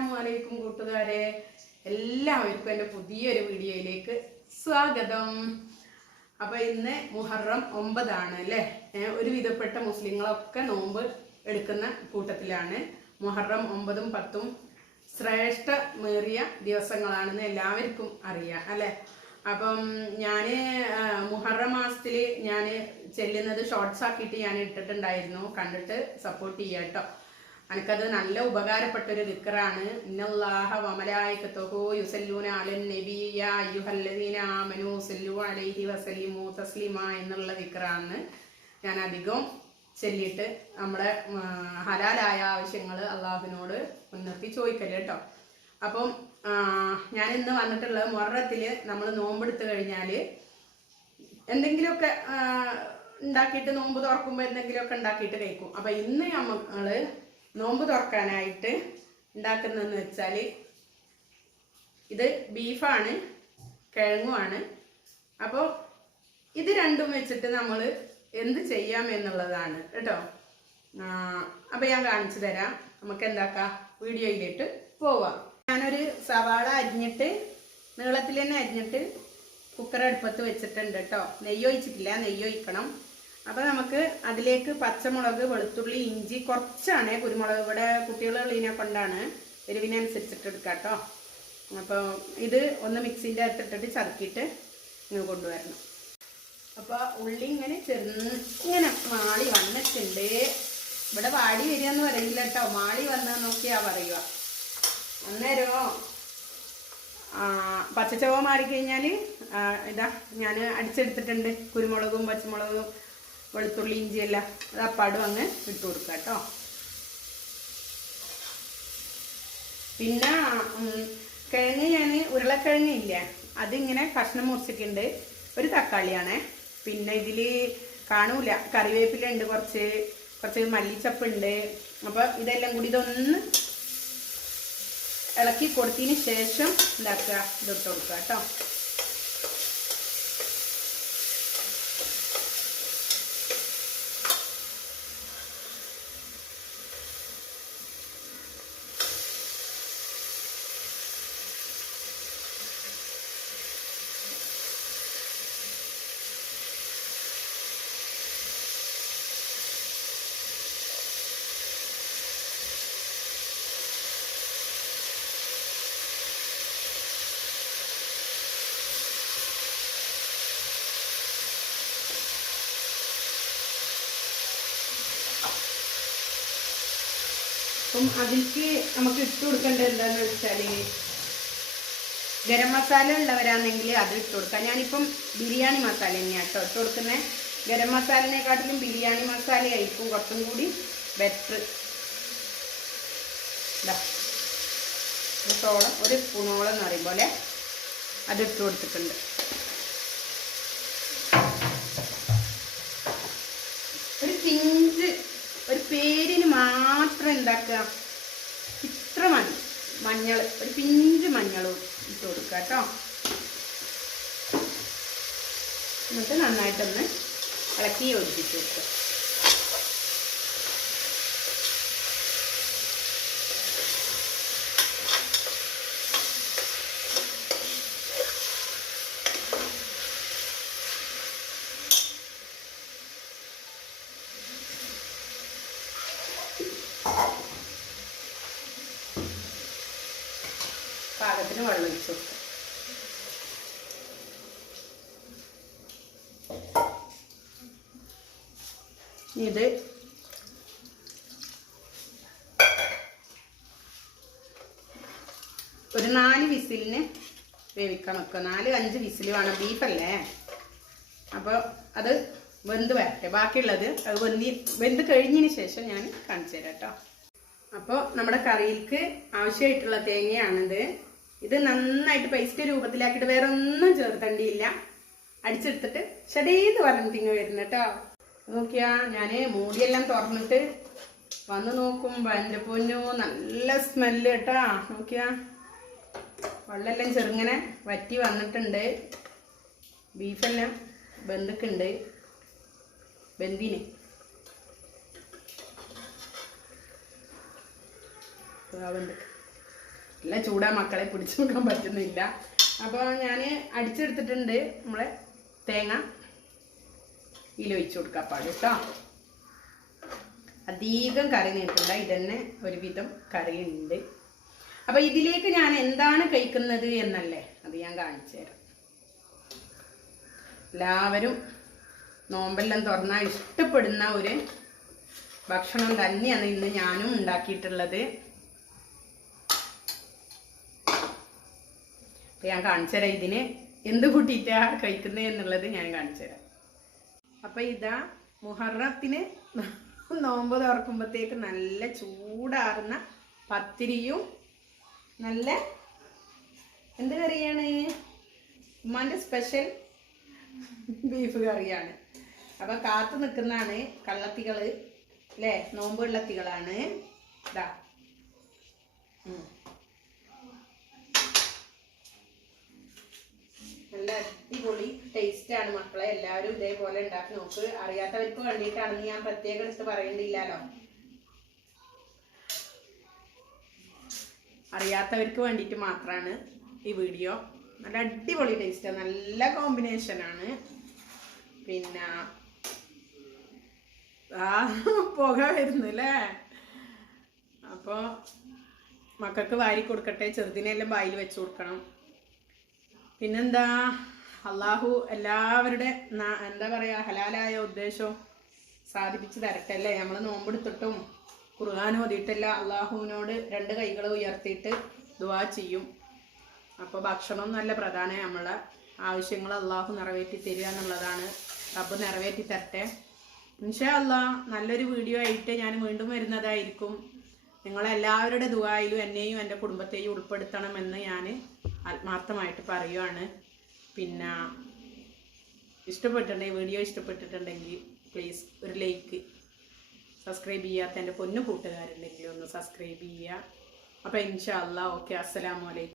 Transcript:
അസ്സലാമുഅലൈക്കും കൂട്ടുകാരെ, എല്ലാവർക്കും എൻ്റെ പുതിയൊരു വീഡിയോയിലേക്ക് സ്വാഗതം. അപ്പോൾ ഇന്ന് മുഹറം 9 ആണ് അല്ലേ. ഒരുവിധപ്പെട്ട മുസ്ലിങ്ങളൊക്കെ നോമ്പ് എടുക്കുന്ന കൂട്ടത്തിലാണ്. മുഹറം 9ഉം 10ഉം ശ്രേഷ്ഠമേറിയ ദിവസങ്ങളാണെന്ന് എല്ലാവർക്കും അറിയാം അല്ലേ. അപ്പം ഞാൻ മുഹറം മാസത്തിൽ ഞാൻ ചെല്ലുന്നത് ഷോർട്സ് ആക്കിയിട്ട് ഞാൻ ഇട്ടിട്ടുണ്ടായിരുന്നു. കണ്ടിട്ട് സപ്പോർട്ട് ചെയ്യാം കേട്ടോ. എനിക്കത് നല്ല ഉപകാരപ്പെട്ടൊരു ദിക്റാണ്. ഇന്നല്ലാഹ വമലായികത്തുഹു യുസല്ലൂന അലൻ നബി യാ അയ്യുഹല്ലദീന ആമനൂ സല്ലു അലൈഹി വസല്ലിമു തസ്ലീമാ എന്നുള്ള ദിക്റാണ് ഞാൻ അധികം ചൊല്ലിയിട്ട് നമ്മുടെ ഹലാലായ ആവശ്യങ്ങൾ അള്ളാഹുവിനോട് മുൻനിർത്തി ചോദിക്കല് കേട്ടോ. അപ്പം ഞാൻ ഇന്ന് വന്നിട്ടുള്ളത് മുഹറത്തിൽ നമ്മൾ നോമ്പെടുത്ത് കഴിഞ്ഞാൽ എന്തെങ്കിലുമൊക്കെ ഉണ്ടാക്കിയിട്ട് നോമ്പ് തുറക്കുമ്പോൾ എന്തെങ്കിലുമൊക്കെ ഉണ്ടാക്കിയിട്ട് കഴിക്കും. അപ്പം ഇന്ന് നമ്മൾ നോമ്പ് തുറക്കാനായിട്ട് ഉണ്ടാക്കുന്നതെന്ന് വെച്ചാൽ ഇത് ബീഫാണ്, കിഴങ്ങുമാണ്. അപ്പോൾ ഇത് രണ്ടും വെച്ചിട്ട് നമ്മൾ എന്ത് ചെയ്യാം എന്നുള്ളതാണ് കേട്ടോ. അപ്പോൾ ഞാൻ കാണിച്ചു തരാം. നമുക്ക് എന്താക്കാം, വീഡിയോയിലിട്ട് പോവാം. ഞാനൊരു സവാള അരിഞ്ഞിട്ട് നീളത്തിൽ തന്നെ അരിഞ്ഞിട്ട് കുക്കർ അടുപ്പത്ത് വെച്ചിട്ടുണ്ട് കേട്ടോ. നെയ്യ് ഒഴിച്ചിട്ടില്ല, നെയ്യ് ഒഴിക്കണം. അപ്പോൾ നമുക്ക് അതിലേക്ക് പച്ചമുളക്, വെളുത്തുള്ളി, ഇഞ്ചി, കുറച്ചാണ് കുരുമുളക്. ഇവിടെ കുട്ടികളുള്ളതിനെ കൊണ്ടാണ്, എരിവിനനുസരിച്ചിട്ട് എടുക്കാം കേട്ടോ. അപ്പോൾ ഇത് ഒന്ന് മിക്സിൻ്റെ അകത്തിട്ടിട്ട് ചതക്കിയിട്ട് ഇങ്ങനെ കൊണ്ടുവരണം. അപ്പോൾ ഉള്ളി ഇങ്ങനെ ഇങ്ങനെ മാളി വന്നിട്ടുണ്ട്. ഇവിടെ വാടി വരികയെന്ന് പറയില്ല കേട്ടോ, മാളി വന്നാൽ നോക്കിയാ പറയുക. അന്നേരമോ പച്ചച്ചവ മാറിക്കഴിഞ്ഞാൽ ഇതാ ഞാൻ അടിച്ചെടുത്തിട്ടുണ്ട്. കുരുമുളകും പച്ചമുളകും വെളുത്തുള്ളി ഇഞ്ചിയെല്ലാം അത് അപ്പാടും അങ്ങ് ഇട്ട് കൊടുക്കുക കേട്ടോ. പിന്നെ കിഴങ്ങ് ഞാൻ ഉരുളക്കിഴങ്ങ് ഇല്ല, അതിങ്ങനെ കഷ്ണം മുറിച്ചിട്ടുണ്ട്. ഒരു തക്കാളിയാണേ. പിന്നെ ഇതിൽ കാണൂല, കറിവേപ്പില ഉണ്ട്, കുറച്ച് മല്ലിച്ചപ്പുണ്ട്. അപ്പോൾ ഇതെല്ലാം കൂടി ഇതൊന്ന് ഇളക്കി കൊടുത്തതിന് ശേഷം എന്താക്കുക, ഇതിട്ട് കൊടുക്കുക കേട്ടോ. അപ്പം അതിലേക്ക് നമുക്ക് ഇട്ട് കൊടുക്കേണ്ടത് എന്താണെന്ന് വെച്ചാൽ, ഗരം മസാല ഉള്ളവരാണെങ്കിൽ അത് ഇട്ട് കൊടുക്കാം. ഞാനിപ്പം ബിരിയാണി മസാല തന്നെയാണ് കേട്ടോ ഇട്ട് കൊടുക്കുന്നത്. ഗരം മസാലനെക്കാട്ടിലും ബിരിയാണി മസാല ആയിരിക്കും കുറച്ചും കൂടി ബെറ്റർ. സോളം ഒരു സ്പൂണോളം എന്ന് പറയും പോലെ അതിട്ട് കൊടുത്തിട്ടുണ്ട്. ഒരു പിഞ്ച്, ഒരു പേരിന് മാത്രം എന്താക്കുക, ഇത്ര മഞ്ഞൾ, ഒരു പിഞ്ച് മഞ്ഞളും ഇട്ട് കൊടുക്കുക കേട്ടോ. എന്നിട്ട് നന്നായിട്ടൊന്ന് ഇളക്കി യോജിപ്പിച്ച് കൊടുക്കുക. പാകത്തിന് വെള്ളം ഒഴിച്ച് കൊടുക്കുക. ഇത് ഒരു 4 വിസിലിന് വേവിക്കാൻ വെക്കുക. 4-5 വിസിൽ വേണം, ബീഫല്ലേ. അപ്പോൾ അത് വെന്ത് വരട്ടെ. ബാക്കിയുള്ളത് അത് വെന്ത് കഴിഞ്ഞതിന് ശേഷം ഞാൻ കാണിച്ചു തരാം കേട്ടോ. അപ്പോൾ നമ്മുടെ കറിയിലേക്ക് ആവശ്യമായിട്ടുള്ള തേങ്ങയാണിത്. ഇത് നന്നായിട്ട് പേസ്റ്റ് രൂപത്തിലാക്കിയിട്ട് വേറെ ഒന്നും ചേർത്തേണ്ടിയില്ല. അടിച്ചെടുത്തിട്ട് ഷടേന്ന് പറഞ്ഞിട്ടിങ്ങ് വരുന്നു കേട്ടോ. നോക്കിയാ ഞാൻ മൂടിയെല്ലാം തുറന്നിട്ട് വന്ന് നോക്കുമ്പോൾ എൻ്റെ പൊന്നോ നല്ല സ്മെല്ല് കേട്ടോ. നോക്കിയാ വെള്ളമെല്ലാം ചെറുങ്ങനെ വറ്റി വന്നിട്ടുണ്ട്. ബീഫെല്ലാം വെന്തിക്കുണ്ട്, വെന്തിന്. വെന്ത് നല്ല ചൂടാ മക്കളെ, പിടിച്ചു നോക്കാൻ പറ്റുന്നില്ല. അപ്പോൾ ഞാൻ അടിച്ചെടുത്തിട്ടുണ്ട് നമ്മളെ തേങ്ങ. ഇതിൽ ഒഴിച്ചു കൊടുക്കാൻ പാടും കേട്ടോ. അധികം കറി നീട്ടില്ല, ഇതന്നെ ഒരുവിധം കറിയുണ്ട്. അപ്പം ഇതിലേക്ക് ഞാൻ എന്താണ് കഴിക്കുന്നത് എന്നല്ലേ, അത് ഞാൻ കാണിച്ചു തരാം. എല്ലാവരും നോമ്പെല്ലാം തുറന്നാൽ ഇഷ്ടപ്പെടുന്ന ഒരു ഭക്ഷണം തന്നെയാണ് ഇന്ന് ഞാനും ഉണ്ടാക്കിയിട്ടുള്ളത്. ഞാൻ കാണിച്ചു തരാം ഇതിന് എന്ത് കൂട്ടിയിട്ടാണ് കഴിക്കുന്നത് എന്നുള്ളത് ഞാൻ കാണിച്ചു തരാം. അപ്പം ഇതാ മുഹറത്തിന് നോമ്പ് തുറക്കുമ്പോഴത്തേക്ക് നല്ല ചൂടാറുന്ന പത്തിരിയും നല്ല എന്ത് കറിയാണ്, ഉമ്മാൻ്റെ സ്പെഷ്യൽ ബീഫ് കറിയാണ്. അപ്പം കാത്തു നിൽക്കുന്നതാണ് കള്ളത്തികൾ അല്ലേ, നോമ്പ് വെള്ളത്തികളാണ്. ഇതാ നല്ല അടിപൊളി ടേസ്റ്റാണ് മക്കളെ. എല്ലാവരും ഇതേപോലെ ഉണ്ടാക്കി നോക്ക്. അറിയാത്തവർക്ക് വേണ്ടിയിട്ടാണെന്ന് ഞാൻ പ്രത്യേകം എടുത്ത് പറയേണ്ടിയില്ലല്ലോ. അറിയാത്തവർക്ക് വേണ്ടിയിട്ട് മാത്രമാണ് ഈ വീഡിയോ. നല്ല അടിപൊളി ടേസ്റ്റ്, നല്ല കോമ്പിനേഷനാണ്. പിന്നെ പുക വരുന്നു അല്ലേ. അപ്പോൾ മക്കൾക്ക് വാരി കൊടുക്കട്ടെ, ചെറുതിനെല്ലാം വായിൽ വെച്ച് കൊടുക്കണം. പിന്നെന്താ, അള്ളാഹു എല്ലാവരുടെ എന്താ പറയുക ഹലാലായ ഉദ്ദേശവും സാധിപ്പിച്ച് തരട്ടെ അല്ലേ. നമ്മൾ നോമ്പെടുത്തിട്ടും ഖുർആൻ ഓതിയിട്ടല്ല അള്ളാഹുവിനോട് 2 കൈകൾ ഉയർത്തിയിട്ട് ദുആ ചെയ്യും. അപ്പോൾ ഭക്ഷണം നല്ല പ്രധാനം. നമ്മളെ ആവശ്യങ്ങൾ അള്ളാഹു നിറവേറ്റി തരിക എന്നുള്ളതാണ്. റബ്ബ് നിറവേറ്റി തരട്ടെ. ഇൻഷാ അല്ലാഹ് നല്ലൊരു വീഡിയോ ആയിട്ട് ഞാൻ വീണ്ടും വരുന്നതായിരിക്കും. നിങ്ങളെല്ലാവരുടെ ദുആയിലും എന്നെയും എൻ്റെ കുടുംബത്തെയും ഉൾപ്പെടുത്തണമെന്ന് ഞാൻ ആത്മാർത്ഥമായിട്ട് പറയുവാണ്. പിന്നെ വീഡിയോ ഇഷ്ടപ്പെട്ടിട്ടുണ്ടെങ്കിൽ പ്ലീസ് ഒരു ലൈക്ക്, സബ്സ്ക്രൈബ് ചെയ്യാത്ത എൻ്റെ പൊന്നു കൂട്ടുകാരുണ്ടെങ്കിൽ ഒന്ന് സബ്സ്ക്രൈബ് ചെയ്യുക. അപ്പോൾ ഇൻഷാ അല്ലാഹ് ഓക്കെ, അസ്സലാമു അലൈക്കും.